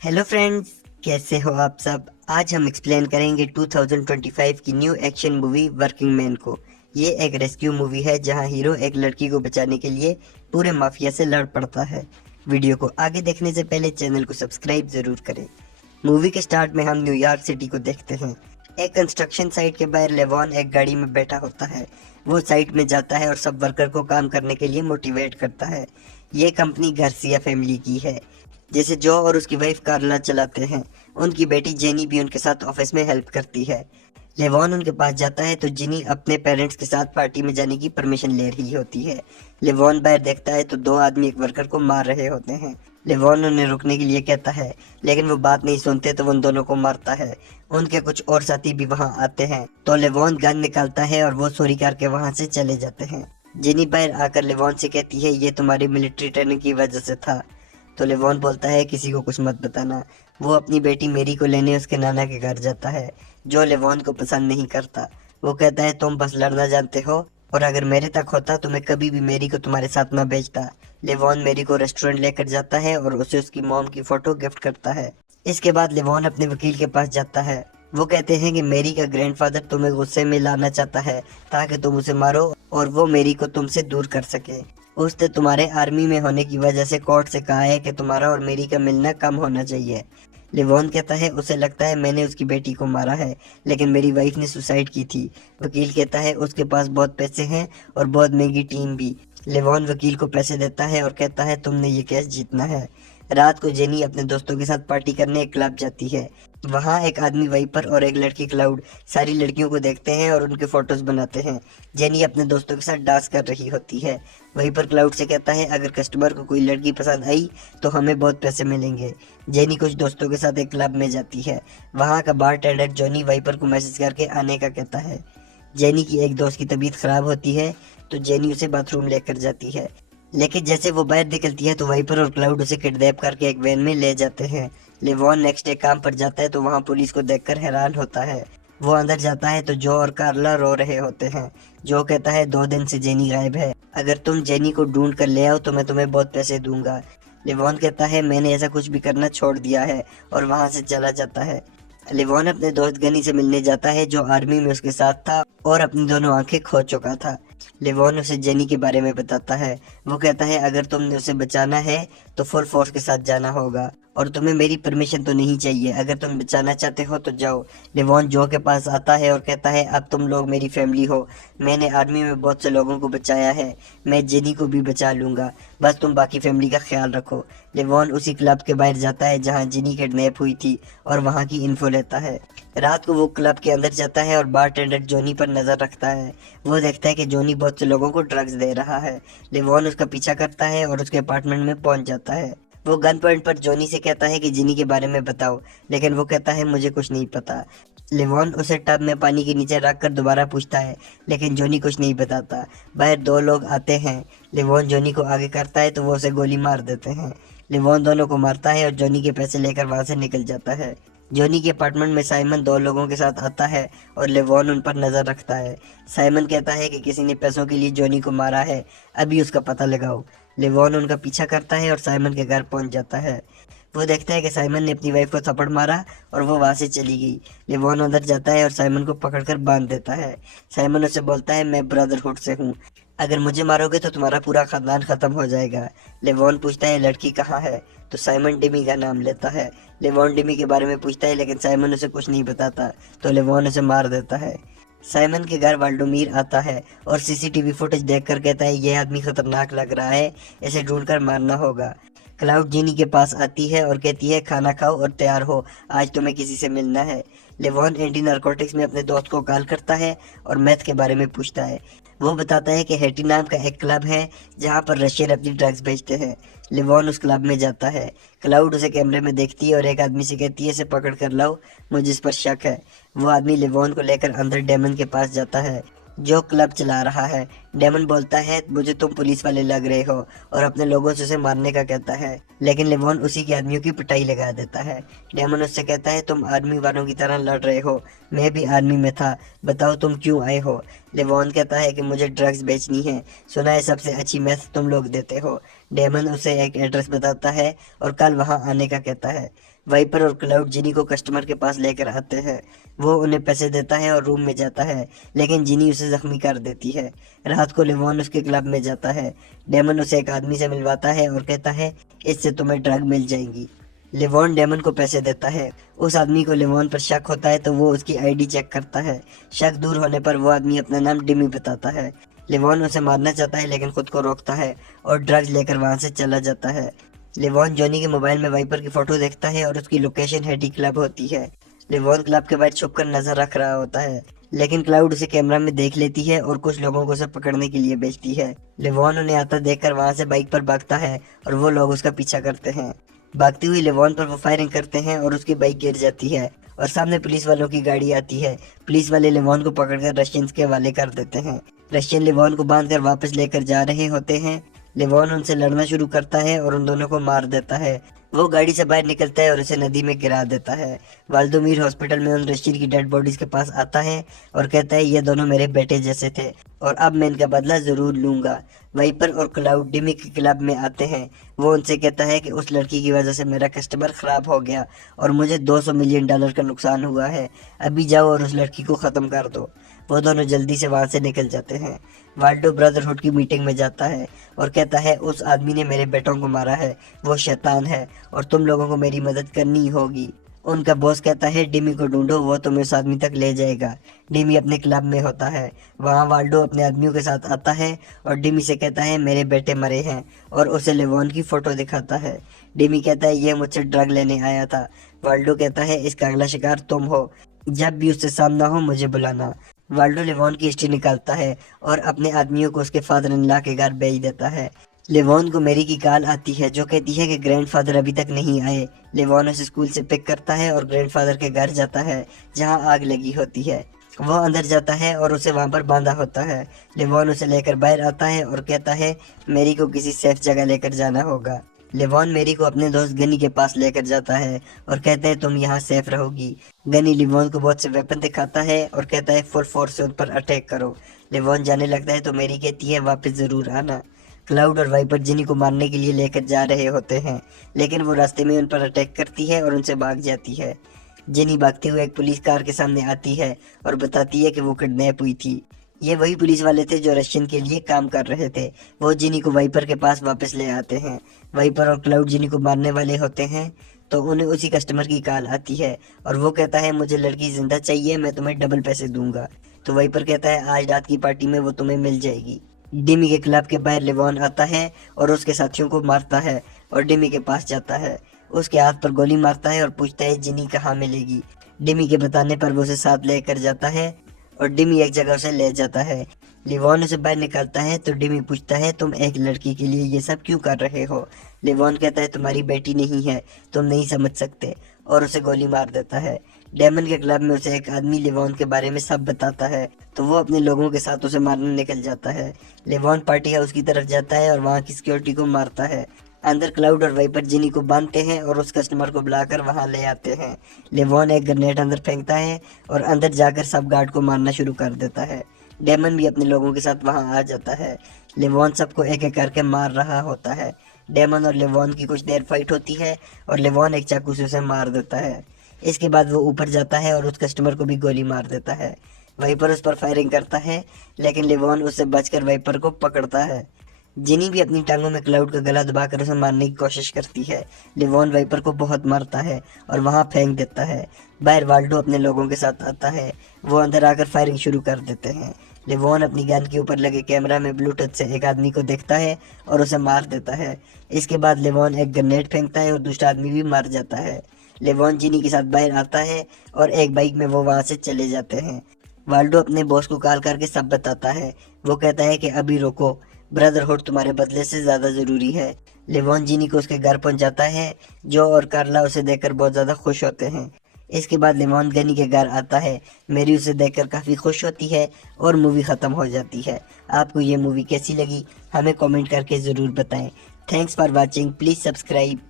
Hello friends, कैसे हो आप सब। आज हम एक्सप्लेन करेंगे 2025 की new action movie working man को। ये एक रेस्क्यू मूवी है जहां हीरो एक लड़की को बचाने के लिए पूरे माफिया से लड़ पड़ता है। वीडियो को आगे देखने से पहले चैनल को सब्सक्राइब जरूर करें। मूवी के स्टार्ट में हम न्यूयॉर्क सिटी को देखते हैं। एक कंस्ट्रक्शन साइट के बाहर लेवॉन एक गाड़ी में बैठा होता है। वो साइट में जाता है और सब वर्कर को काम करने के लिए मोटिवेट करता है। ये कंपनी गार्सिया फैमिली की है, जैसे जो और उसकी वाइफ कार्ला चलाते हैं। उनकी बेटी जेनी भी उनके साथ ऑफिस में हेल्प करती है। लेवॉन उनके पास जाता है तो जिनी अपने पेरेंट्स के साथ पार्टी में जाने की परमिशन ले रही होती है। लेवॉन बाहर देखता है तो दो आदमी एक वर्कर को मार रहे होते हैं। लेवॉन उन्हें रुकने के लिए कहता है, लेकिन वो बात नहीं सुनते तो उन दोनों को मारता है। उनके कुछ और साथी भी वहां आते हैं तो लेवॉन गन निकालता है और वो सॉरी करके वहां से चले जाते हैं। जिनी बाहर आकर लेवॉन से कहती है, ये तुम्हारी मिलिट्री ट्रेनिंग की वजह से था। तो लेवॉन बोलता है, किसी को कुछ मत बताना। वो अपनी बेटी मेरी को लेने उसके नाना के घर जाता है, जो लेवॉन को पसंद नहीं करता। वो कहता है, तुम बस लड़ना जानते हो, और अगर मेरे तक होता तो मैं कभी भी मेरी को तुम्हारे साथ न भेजता। लेवॉन मेरी को रेस्टोरेंट लेकर जाता है और उसे उसकी मॉम की फोटो गिफ्ट करता है। इसके बाद लेवॉन अपने वकील के पास जाता है। वो कहते हैं कि मेरी का ग्रैंडफादर तुम्हें गुस्से में लाना चाहता है ताकि तुम उसे मारो और वो मेरी को तुमसे दूर कर सके। उसने तुम्हारे आर्मी में होने की वजह से कोर्ट से कहा है कि तुम्हारा और मेरी का मिलना कम होना चाहिए। लिवॉन कहता है, उसे लगता है मैंने उसकी बेटी को मारा है, लेकिन मेरी वाइफ ने सुसाइड की थी। वकील कहता है, उसके पास बहुत पैसे हैं और बहुत महंगी टीम भी। लिवॉन वकील को पैसे देता है और कहता है, तुमने ये केस जीतना है। रात को जेनी अपने दोस्तों के साथ पार्टी करने एक क्लब जाती है। वहाँ एक आदमी वाइपर और एक लड़की क्लाउड सारी लड़कियों को देखते हैं और उनके फोटोज बनाते हैं। जेनी अपने दोस्तों के साथ डांस कर रही होती है। वाइपर क्लाउड से कहता है, अगर कस्टमर को कोई लड़की पसंद आई तो हमें बहुत पैसे मिलेंगे। जेनी कुछ दोस्तों के साथ एक क्लब में जाती है। वहाँ का बारटेंडर जॉनी वाइपर को मैसेज करके आने का कहता है। जेनी की एक दोस्त की तबीयत खराब होती है तो जेनी उसे बाथरूम लेकर जाती है, लेकिन जैसे वो बाहर निकलती है तो वाइपर और क्लाउड उसे किडनैप करके एक वैन में ले जाते हैं। लेवॉन नेक्स्ट डे काम पर जाता है तो वहाँ पुलिस को देखकर हैरान होता है। वो अंदर जाता है तो जो और कार्ला रो रहे होते हैं। जो कहता है, 2 दिन से जेनी गायब है, अगर तुम जेनी को ढूंढ कर ले आओ तो मैं तुम्हें बहुत पैसे दूंगा। लेवॉन कहता है, मैंने ऐसा कुछ भी करना छोड़ दिया है, और वहाँ से चला जाता है। लिवॉन अपने दोस्त गनी से मिलने जाता है जो आर्मी में उसके साथ था और अपनी दोनों आंखें खो चुका था। लिवॉन उसे जेनी के बारे में बताता है। वो कहता है, अगर तुमने उसे बचाना है तो फुल फोर्स के साथ जाना होगा और तुम्हें मेरी परमिशन तो नहीं चाहिए। अगर तुम बचाना चाहते हो तो जाओ। लिवॉन जो के पास आता है और कहता है, अब तुम लोग मेरी फैमिली हो। मैंने आर्मी में बहुत से लोगों को बचाया है, मैं जेनी को भी बचा लूंगा, बस तुम बाकी फैमिली का ख्याल रखो। लिवॉन उसी क्लब के बाहर जाता है जहाँ जेनी किडनैप हुई थी और वहाँ की इन्फो लेता है। रात को वो क्लब के अंदर जाता है और बारटेंडर जॉनी पर नजर रखता है। वो देखता है कि जॉनी बहुत से लोगों को ड्रग्स दे रहा है। लिवॉन उसका पीछा करता है और उसके अपार्टमेंट में पहुंच जाता है। वो गन पॉइंट पर जॉनी से कहता है कि जिनी के बारे में बताओ, लेकिन वो कहता है, मुझे कुछ नहीं पता। लिवॉन उसे टब में पानी के नीचे रख कर दोबारा पूछता है, लेकिन जॉनी कुछ नहीं बताता। बाहर 2 लोग आते हैं। लिवॉन जॉनी को आगे करता है तो वो उसे गोली मार देते हैं। लिवॉन दोनों को मारता है और जॉनी के पैसे लेकर वहां से निकल जाता है। जॉनी के अपार्टमेंट में साइमन 2 लोगों के साथ आता है और लिवॉन उन पर नजर रखता है। साइमन कहता है कि किसी ने पैसों के लिए जॉनी को मारा है, अभी उसका पता लगाओ। लिवॉन उनका पीछा करता है और साइमन के घर पहुंच जाता है। वो देखता है कि साइमन ने अपनी वाइफ को थप्पड़ मारा और वो वहां से चली गई। लिवॉन अंदर जाता है और साइमन को पकड़कर बांध देता है। साइमन उसे बोलता है, मैं ब्रदरहुड से हूँ, अगर मुझे मारोगे तो तुम्हारा पूरा खानदान खत्म हो जाएगा। लिवॉन पूछता है, लड़की कहाँ है? तो साइमन डिमी का नाम लेता है। लिवॉन डिमी के बारे में पूछता है, लेकिन साइमन उसे कुछ नहीं बताता तो लिवॉन उसे मार देता है। साइमन के घर वाल्डोमीर आता है और सीसीटीवी फुटेज देखकर कहता है, यह आदमी खतरनाक लग रहा है, इसे ढूंढकर मारना होगा। क्लाउड जिनी के पास आती है और कहती है, खाना खाओ और तैयार हो, आज तुम्हें किसी से मिलना है। लिवॉन एंटी नार्कोटिक्स में अपने दोस्त को कॉल करता है और मैथ के बारे में पूछता है। वो बताता है कि हेटी नाम का एक क्लब है जहाँ पर रशियन अपनी ड्रग्स बेचते हैं। लिवॉन उस क्लब में जाता है। क्लाउड उसे कैमरे में देखती है और एक आदमी से कहती है, इसे पकड़ कर लाओ, मुझे इस पर शक है। वो आदमी लिवॉन को लेकर अंदर डेमन के पास जाता है जो क्लब चला रहा है। डेमन बोलता है, मुझे तुम पुलिस वाले लग रहे हो, और अपने लोगों से उसे मारने का कहता है, लेकिन लिवॉन उसी के आदमियों की पिटाई लगा देता है। डेमन उससे कहता है, तुम आर्मी वालों की तरह लड़ रहे हो, मैं भी आर्मी में था, बताओ तुम क्यों आए हो? लिवॉन कहता है कि मुझे ड्रग्स बेचनी है, सुना है सबसे अच्छी मैथ तुम लोग देते हो। डेमन उसे एक एड्रेस बताता है और कल वहां आने का कहता है। वाइपर और क्लाउड जिनी को कस्टमर के पास लेकर आते हैं। वो उन्हें पैसे देता है और रूम में जाता है, लेकिन जिनी उसे जख्मी कर देती है। रात को लेवॉन उसके क्लब में जाता है। डेमन उसे एक आदमी से मिलवाता है और कहता है इससे तुम्हें ड्रग मिल जाएंगी। लेवॉन डेमन को पैसे देता है। उस आदमी को लेवॉन पर शक होता है तो वो उसकी आईडी चेक करता है। शक दूर होने पर वो आदमी अपना नाम डिमी बताता है। लेवॉन उसे मारना चाहता है लेकिन खुद को रोकता है और ड्रग्स लेकर वहां से चला जाता है। लेवॉन जॉनी के मोबाइल में वाइपर की फोटो देखता है और उसकी लोकेशन हेडी क्लब होती है। लेवॉन क्लब के बाहर छुपकर नजर रख रहा होता है, लेकिन क्लाउड उसे कैमरा में देख लेती है और कुछ लोगों को उसे पकड़ने के लिए भेजती है। लेवॉन उन्हें आता देखकर वहां से बाइक पर भागता है और वो लोग उसका पीछा करते हैं। भागती हुई लेवॉन पर वो फायरिंग करते हैं और उसकी बाइक गिर जाती है और सामने पुलिस वालों की गाड़ी आती है। पुलिस वाले लेवॉन को पकड़कर रशियंस के हवाले कर देते हैं। रशियन लेवॉन को बांधकर वापस लेकर जा रहे होते हैं। लेवॉन उनसे लड़ना शुरू करता है और उन दोनों को मार देता है। वो गाड़ी से बाहर निकलता है और उसे नदी में गिरा देता है। वाल्दोमीर हॉस्पिटल में उन रशियन की डेड बॉडीज के पास आता है और कहता है ये दोनों मेरे बेटे जैसे थे और अब मैं इनका बदला जरूर लूंगा। वाइपर और क्लाउड डिमी के क्लब में आते हैं। वो उनसे कहता है कि उस लड़की की वजह से मेरा कस्टमर खराब हो गया और मुझे $200 मिलियन का नुकसान हुआ है। अभी जाओ और उस लड़की को खत्म कर दो। वो दोनों जल्दी से वहां से निकल जाते हैं। वाल्डो ब्रदरहुड की मीटिंग में जाता है और कहता है उस आदमी ने मेरे बेटों को मारा है, वो शैतान है और तुम लोगों को मेरी मदद करनी होगी। उनका बॉस कहता है डिमी को ढूंढो, वो तुम्हें उस आदमी तक ले जाएगा। डिमी अपने क्लब में होता है। वहाँ वाल्डो अपने आदमियों के साथ आता है और डिमी से कहता है मेरे बेटे मरे हैं और उसे लेवॉन की फोटो दिखाता है। डिमी कहता है ये मुझसे ड्रग लेने आया था। वाल्डो कहता है इसका अगला शिकार तुम हो, जब भी उससे सामना हो मुझे बुलाना। वाल्डो लेवॉन की हिस्ट्री निकालता है और अपने आदमियों को उसके फादर इन लॉ के घर भेज देता है। लेवॉन को मेरी की कॉल आती है जो कहती है कि ग्रैंडफादर अभी तक नहीं आए। लेवॉन उसे स्कूल से पिक करता है और ग्रैंडफादर के घर जाता है जहां आग लगी होती है। वो अंदर जाता है और उसे वहां पर बांधा होता है। लेवॉन उसे लेकर बाहर आता है और कहता है मेरी को किसी सेफ जगह लेकर जाना होगा। लेवॉन मेरी को अपने दोस्त गनी के पास लेकर जाता है और कहता है तुम यहाँ सेफ रहोगी। गनी लेवॉन को बहुत से वेपन दिखाता है और कहता है फुल फोर्स से उन पर अटैक करो। लेवॉन जाने लगता है तो मेरी कहती है वापस जरूर आना। क्लाउड और वाइपर जिनी को मारने के लिए लेकर जा रहे होते हैं, लेकिन वो रास्ते में उन पर अटैक करती है और उनसे भाग जाती है। जिनी भागते हुए एक पुलिस कार के सामने आती है और बताती है कि वो किडनैप हुई थी। ये वही पुलिस वाले थे जो रशियन के लिए काम कर रहे थे। वो जिनी को वाइपर के पास वापस ले आते हैं। वाइपर और क्लाउड जिनी को मारने वाले होते हैं तो उन्हें उसी कस्टमर की कॉल आती है और वो कहता है मुझे लड़की जिंदा चाहिए, मैं तुम्हें डबल पैसे दूंगा। तो वाइपर कहता है आज रात की पार्टी में वो तुम्हें मिल जाएगी। डिमी के क्लब के बाहर लेवॉन आता है और उसके साथियों को मारता है और डिमी के पास जाता है। उसके हाथ पर गोली मारता है और पूछता है जिनी कहाँ मिलेगी। डिमी के बताने पर वो उसे साथ लेकर जाता है और डिमी एक जगह उसे ले जाता है। लेवॉन उसे बाहर निकालता है तो डिमी पूछता है तुम एक लड़की के लिए ये सब क्यों कर रहे हो। लेवॉन कहता है तुम्हारी बेटी नहीं है, तुम नहीं समझ सकते, और उसे गोली मार देता है। डेमन के क्लब में उसे एक आदमी लेवॉन के बारे में सब बताता है तो वो अपने लोगों के साथ उसे मारने निकल जाता है। लेवॉन पार्टी हाउस की तरफ जाता है और वहाँ की सिक्योरिटी को मारता है। अंदर क्लाउड और वाइपर जिनी को बांधते हैं और उस कस्टमर को बुलाकर वहां ले आते हैं। लेवॉन एक ग्रेनेड अंदर फेंकता है और अंदर जाकर सब गार्ड को मारना शुरू कर देता है। डेमन भी अपने लोगों के साथ वहां आ जाता है। लेवॉन सबको एक एक करके मार रहा होता है। डेमन और लेवॉन की कुछ देर फाइट होती है और लेवॉन एक चाकू से उसे मार देता है। इसके बाद वो ऊपर जाता है और उस कस्टमर को भी गोली मार देता है। वाइपर उस पर फायरिंग करता है लेकिन लेवॉन उससे बचकर वाइपर को पकड़ता है। जिनी भी अपनी टांगों में क्लाउड का गला दबाकर उसे मारने की कोशिश करती है। लेवॉन वाइपर को बहुत मारता है और वहां फेंक देता है। बाहर वाल्डो अपने लोगों के साथ आता है। वो अंदर आकर फायरिंग शुरू कर देते हैं। लेवॉन अपनी गन के ऊपर लगे कैमरा में ब्लूटूथ से एक आदमी को देखता है और उसे मार देता है। इसके बाद लेवॉन एक ग्रेनेड फेंकता है और दूसरा आदमी भी मार जाता है। लेवॉन जिनी के साथ बाहर आता है और एक बाइक में वो वहां से चले जाते हैं। वाल्डो अपने बॉस को कॉल करके सब बताता है। वो कहता है कि अभी रोको, ब्रदरहुड तुम्हारे बदले से ज्यादा जरूरी है। लेवॉन जिनी को उसके घर पहुंचाता है। जो और कार्ला उसे देखकर बहुत ज्यादा खुश होते हैं। इसके बाद लेवॉन गनी के घर आता है। मेरी उसे देखकर काफी खुश होती है और मूवी खत्म हो जाती है। आपको ये मूवी कैसी लगी हमें कमेंट करके जरूर बताएं। Thanks for watching, please subscribe.